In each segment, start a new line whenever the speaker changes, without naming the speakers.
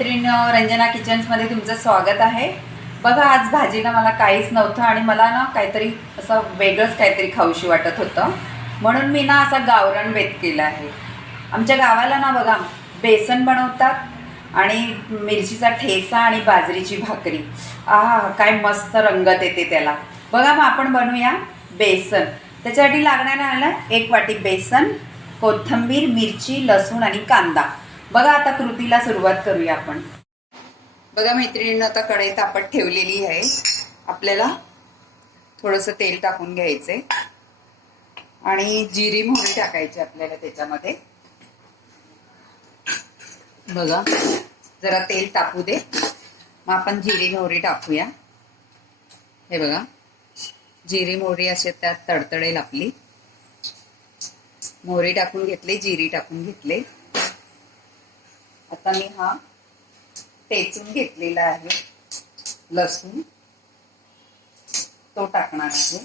मैत्रीण रंजना किचन्समध्ये तुमचं स्वागत आहे. बघा आज भाजीला मला काहीच नव्हतं आणि मला ना काहीतरी असं वेगळंच काहीतरी खाऊशी वाटत होतं. म्हणून मी ना असा गावरण बेत केला आहे. आमच्या गावाला ना बघा बेसन बनवतात आणि मिरचीचा ठेचा आणि बाजरीची भाकरी. आहा काय मस्त रंगत येते त्याला. बघा मग आपण बनवूया बेसन. त्याच्यासाठी लागणार आहे एक वाटी बेसन कोथिंबीर मिरची लसूण आणि कांदा. बघा आता कृतीला सुरुवात करूया आपण. बघा मैत्रिणीनं आता कढई तापत ठेवलेली आहे. आपल्याला थोडंसं तेल टाकून घ्यायचंय. आणि जिरी मोहरी टाकायची आपल्याला त्याच्यामध्ये. बघा जरा तेल टाकू दे. मग आपण जिरी मोहरी टाकूया. हे बघा जिरी मोहरी असे त्यात तडतडेल आपली. मोहरी टाकून घेतली जिरी टाकून घेतले. आता मी हा टेचून घेतलेला आहे. लसूण. तो टाकणार आहे.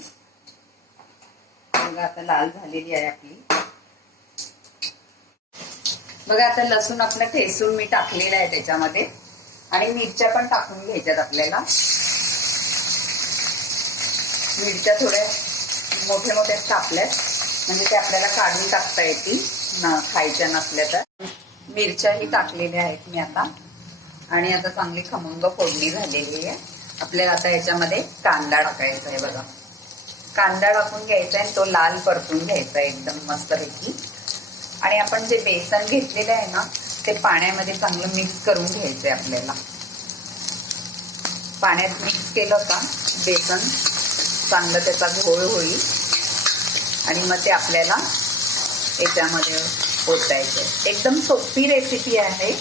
बघा आता लाल झालेली आहे आपली. बघा आता लसूण आपलं ठेसून मी टाकलेलं आहे त्याच्यामध्ये. आणि मिरच्या पण टाकून घ्यायच्यात आपल्याला. मिरच्या थोड्या मोठ्या मोठ्या कापल्यात म्हणजे ते आपल्याला काढून टाकता येतील. ना खायच्या नसल्या तर. मिरच्याही टाकलेल्या आहेत मी आता. आणि आता चांगली खमंग फोडणी झालेली आहे. आपल्याला आता याच्यामध्ये कांदा टाकायचा आहे बघा. कांदा टाकून घ्यायचा आहे तो लाल परतून घ्यायचा आहे एकदम मस्तपैकी. आणि आपण जे बेसन घेतलेलं आहे ना ते पाण्यामध्ये चांगलं मिक्स करून घ्यायचं आहे आपल्याला. पाण्यात मिक्स केलं का बेसन चांगलं त्याचा घोळ होईल. आणि मग ते आपल्याला याच्यामध्ये ओतायचं एकदम सोपी रेसिपी आहे.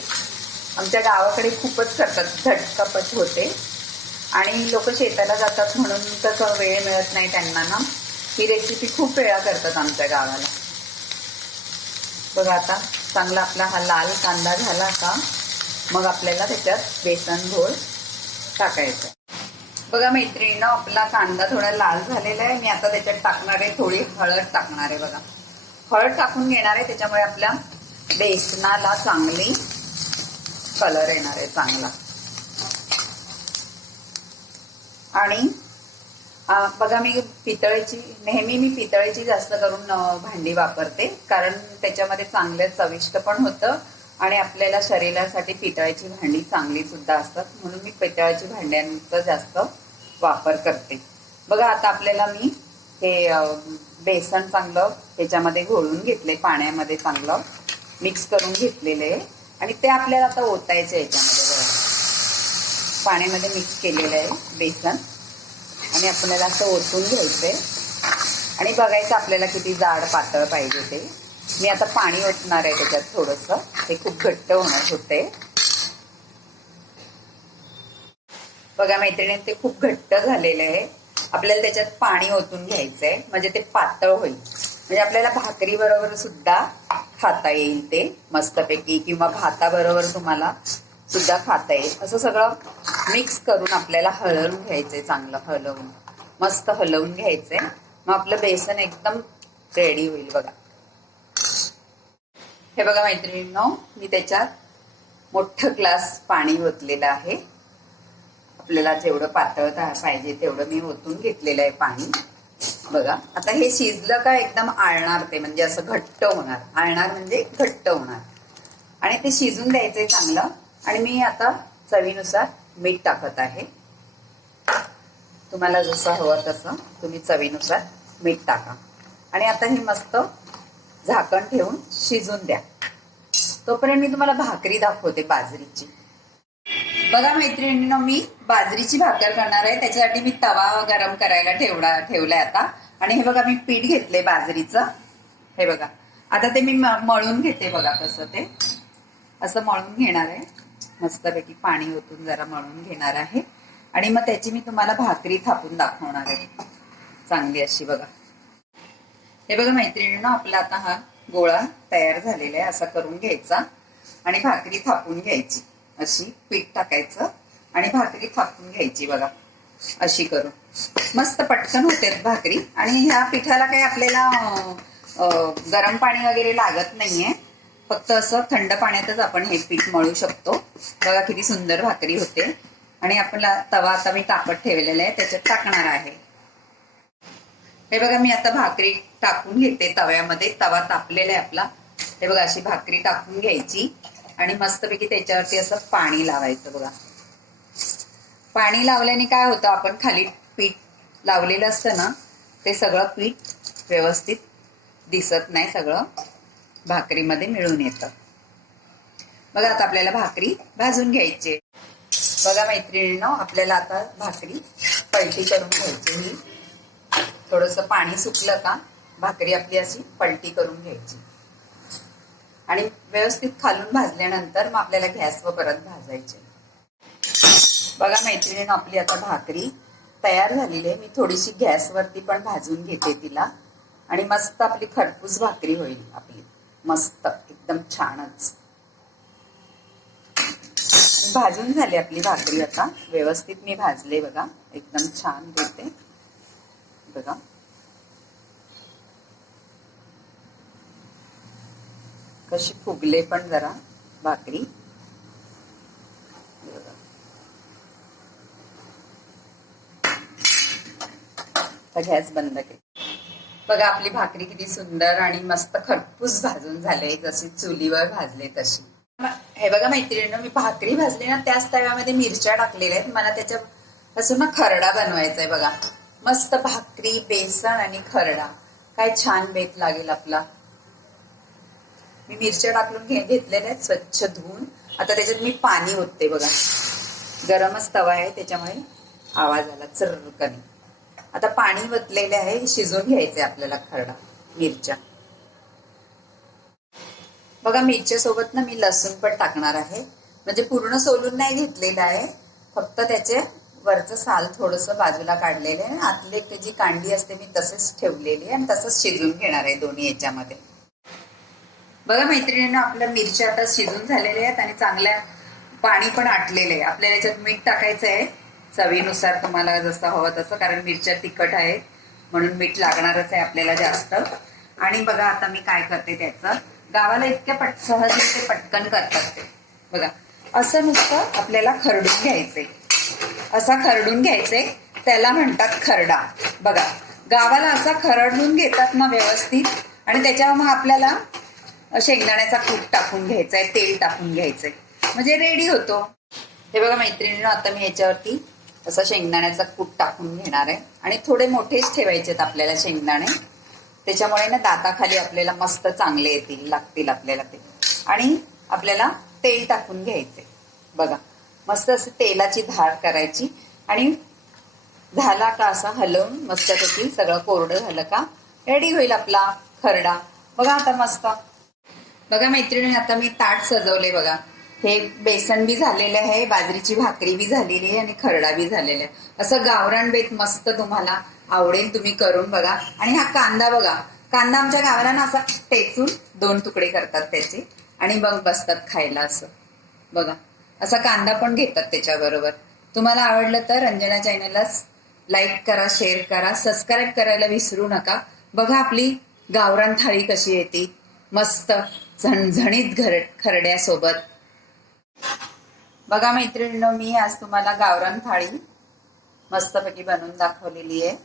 आमच्या गावाकडे खूपच करतात झटकापट होते. आणि लोक शेताला जातात म्हणून तसं वेळ मिळत नाही त्यांना ना. ही रेसिपी खूप वेळा करतात आमच्या गावाला. बघा आता चांगला आपला हा लाल कांदा झाला का मग आपल्याला त्याच्यात बेसन घोळ टाकायचं. बघा मैत्रिणीनं आपला कांदा थोडा लाल झालेला आहे. मी आता त्याच्यात टाकणार आहे थोडी हळद टाकणार आहे बघा. हळद टाकून घेणार आहे त्याच्यामुळे आपल्या बेसनाला चांगली कलर येणार आहे चांगला. आणि बघा मी पितळेची नेहमी मी पितळेची जास्त करून भांडी वापरते कारण त्याच्यामध्ये चांगलं चविष्ट पण होतं आणि आपल्याला शरीरासाठी पितळेची भांडी चांगली सुद्धा असतात. म्हणून मी पितळेची भांड्यांचा जास्त वापर करते. बघा आता आपल्याला मी हे बेसन चांगलं त्याच्यामध्ये घोळून घेतले पाण्यामध्ये चांगलं. मिक्स करून घेतलेले. आहे आणि ते आपल्याला आता ओतायचं याच्यामध्ये पाण्यामध्ये मिक्स केलेलं आहे बेसन. आणि आपल्याला असं ओतून घ्यायचंय. आणि बघायचं आपल्याला किती जाड पातळ पाहिजे ते. मी आता पाणी ओतणार आहे त्याच्यात थोडस. ते खूप घट्ट होणार होते. बघा मैत्रिणी ते खूप घट्ट झालेलं आहे. आपल्याला त्याच्यात पाणी ओतून घ्यायचंय. म्हणजे ते पातळ होईल. म्हणजे आपल्याला भाकरी बरोबर सुद्धा खाता येईल ते मस्तपैकी. किंवा भाताबरोबर तुम्हाला सुद्धा खाता येईल. असं सगळं मिक्स करून आपल्याला हळवून घ्यायचंय चांगलं हलवून. मस्त हलवून घ्यायचंय. मग आपलं बेसन एकदम रेडी होईल बघा. हे बघा मैत्रिणींनो मी त्याच्यात मोठं ग्लास पाणी ओतलेलं आहे. आपल्याला जेवढं पातळ पाहिजे तेवढं मी ओतून घेतलेलं आहे पाणी. बघा आता हे शिजलं का एकदम आळणार ते म्हणजे असं घट्ट होणार. आळणार म्हणजे घट्ट होणार. आणि ते शिजून द्यायचंय चांगलं. आणि मी आता चवीनुसार मीठ टाकत आहे. तुम्हाला जसं हवं तसं तुम्ही चवीनुसार मीठ टाका. आणि आता ही मस्त झाकण ठेवून शिजून द्या. तोपर्यंत मी तुम्हाला भाकरी दाखवते बाजरीची. बघा मैत्रिणींनो मी बाजरीची भाकर करणार आहे. त्याच्यासाठी मी तवा गरम करायला ठेवला ठेवलाय आता. आणि हे बघा मी पीठ घेतलंय बाजरीचं. हे बघा. आता ते मी मळून घेते बघा कसं ते. असं मळून घेणार आहे. मस्तपैकी पाणी ओतून जरा मळून घेणार आहे. आणि मग त्याची मी तुम्हाला भाकरी थापून दाखवणार आहे. चांगली अशी बघा. हे बघा मैत्रिणींनो आपला आता हा गोळा तयार झालेला आहे. असा करून घ्यायचा. आणि भाकरी थापून घ्यायची. अशी पीठ टाकायचं आणि भाकरी थापून घ्यायची बघा. अशी करून. मस्त पटकन होते भाकरी. आणि ह्या पिठाला काही आपल्याला गरम पाणी वगैरे लागत नाहीये. फक्त असं थंड पाण्यातच आपण हे पीठ मळू शकतो. बघा किती सुंदर भाकरी होते. आणि आपला तवा आता मी तापत ठेवलेला आहे. त्याच्यात टाकणार आहे. हे बघा मी आता भाकरी टाकून घेते तव्यामध्ये. तवा तापलेला आहे आपला. हे बघा अशी भाकरी टाकून घ्यायची. आणि मस्तपैकी त्याच्यावरती असं पाणी लावायचं बघा. पाणी लावल्याने काय होतं आपण खाली पीठ लावलेलं असतं ना ते सगळं पीठ व्यवस्थित दिसत नाही सगळं भाकरीमध्ये मिळून येतं. बघा आता आपल्याला भाकरी भाजून घ्यायची बघा मैत्रिणींनो आपल्याला आता भाकरी पलटी करून घ्यायची ही थोडंसं पाणी सुकलं का भाकरी आपली अशी पलटी करून घ्यायची. आणि व्यवस्थित खालून भाजल्यानंतर मग आपल्याला गॅसवर परत भाजायचे. बघा मैत्रिणीनं आपली आता भाकरी तयार झालेली आहे. मी थोडीशी गॅसवरती पण भाजून घेते तिला. आणि मस्त आपली खरपूस भाकरी होईल आपली. मस्त एकदम छानच. भाजून झाली आपली भाकरी आता. व्यवस्थित मी भाजले बघा. एकदम छान घेते बघा. तशी फुगले पण जरा भाकरी. बघा. गॅस बंद केली. बघा आपली भाकरी किती सुंदर आणि मस्त खरपूस भाजून झाले जशी चुलीवर भाजले तशी. हे बघा मैत्रिणीनं मी भाकरी भाजली ना त्याच तव्यामध्ये मिरच्या टाकलेल्या आहेत. मला त्याच्या पासून ना खरडा बनवायचा आहे बघा. मस्त भाकरी बेसन आणि खरडा. काय छान बेत लागेल आपला. मी मिरच्या टाकून घे घेतलेल्या आहेत स्वच्छ धुवून. आता त्याच्यात मी पाणी ओतते बघा. गरमच तवा आहे त्याच्यामुळे आवाज आला चरकने. आता पाणी वतलेले आहे शिजून घ्यायचे आपल्याला खरडा मिरच्या. बघा मिरच्या सोबत ना मी लसूण पण टाकणार आहे. म्हणजे पूर्ण सोलून नाही घेतलेलं आहे. फक्त त्याचे वरचं साल थोडस बाजूला काढलेलं आहे. आतले आतली एक जी कांडी असते मी तसेच ठेवलेली आहे आणि तसंच शिजवून घेणार आहे दोन्ही याच्यामध्ये. बघा मैत्रिणींना आपल्या मिरच्या आता शिजून झालेल्या आहेत आणि चांगल्या पाणी पण आटलेलं आहे. आपल्याला याच्यात मीठ टाकायचं आहे. चवीनुसार तुम्हाला जसं हवं तसं कारण मिरच्या तिखट आहेत म्हणून मीठ लागणारच आहे आपल्याला जास्त. आणि बघा आता मी काय करते त्याचं. गावाला इतक्या पट सहज ते पटकन करतात ते. बघा असं नुसतं आपल्याला खरडून घ्यायचंय. असा खरडून घ्यायचंय. त्याला म्हणतात खरडा. बघा गावाला असा खरडून घेतात ना व्यवस्थित आणि त्याच्यावर मग आपल्याला शेंगदाण्याचा कूट टाकून घ्यायचा आहे तेल टाकून घ्यायचंय. म्हणजे रेडी होतो. हे बघा मैत्रिणीनं आता मी याच्यावरती असं शेंगदाण्याचा कूट टाकून घेणार आहे आणि थोडे मोठेच ठेवायचे आहेत आपल्याला शेंगदाणे. त्याच्यामुळे ना दाताखाली आपल्याला मस्त चांगले येतील लागतील आपल्याला ते. आणि आपल्याला तेल टाकून घ्यायचे बघा मस्त असं तेलाची धार करायची. आणि झाला का असा हलवून मस्तपैकी सगळं कोरडं झालं का रेडी होईल आपला खरडा. बघा आता मस्त. बघा मैत्रिणी आता मी ताट सजवले बघा. हे बेसन बी झालेलं आहे बाजरीची भाकरी बी झालेली आहे आणि खरडा बी झालेला आहे. असं गावरान बेत मस्त तुम्हाला आवडेल तुम्ही करून बघा. आणि हा कांदा बघा कांदा आमच्या गावाला ना असा टेचून दोन तुकडे करतात त्याचे आणि मग बसतात खायला असं. बघा असा कांदा पण घेतात त्याच्याबरोबर. तुम्हाला आवडलं तर रंजना चॅनलला लाईक करा शेअर करा सबस्क्राईब करायला विसरू नका. बघा आपली गावरान थाळी कशी येते. मस्त. झणझणीत घर खरड्यासोबत. बघा मैत्रिणींनो मी आज तुम्हाला गावरान थाळी मस्तपैकी बनवून दाखवलेली आहे.